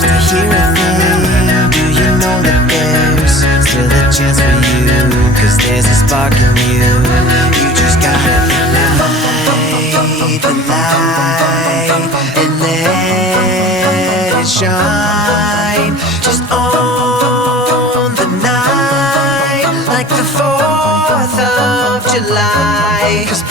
seems to hear a thing. Do you know that there's still a chance for you? Cause there's a spark in you. You just gotta ignite the light and let it shine. Just on the night like the 4th of July. Cause